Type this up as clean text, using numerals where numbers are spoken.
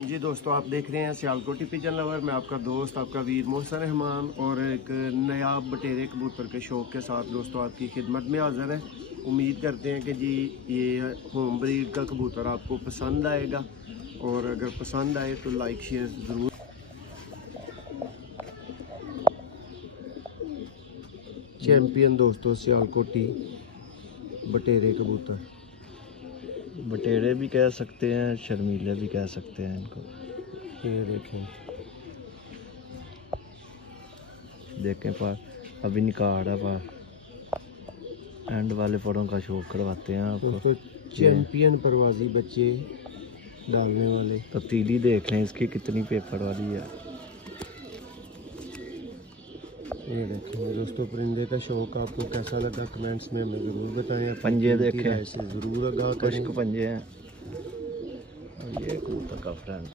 जी दोस्तों, आप देख रहे हैं सियालकोटी पिजन लवर। मैं आपका दोस्त, आपका वीर मोहसन रहमान, और एक नया बटेरे कबूतर के शौक़ के साथ दोस्तों आपकी खिदमत में हाज़िर है। उम्मीद करते हैं कि जी ये होम ब्रीड का कबूतर आपको पसंद आएगा, और अगर पसंद आए तो लाइक शेयर ज़रूर। चैम्पियन दोस्तों सियालकोटी बटेरे कबूतर, बटेरे भी कह सकते हैं, शर्मीले भी कह सकते हैं इनको। ये देखें, देखें पर अभी निकाल है पर एंड वाले पड़ों का शौक करवाते हैं आपको। दोस्तों चैम्पियन परवाजी बच्चे डालने वाले। तब्दीली देख लें इसकी कितनी पेपर वाली है। ये देखें दोस्तों, परिंदे का शौक आपको कैसा लगा कमेंट्स में हमें ज़रूर बताएं। पंजे देखें, ज़रूर आगाह करें। कुछ पंजे हैं। ये कबूतर का फ्रेंड।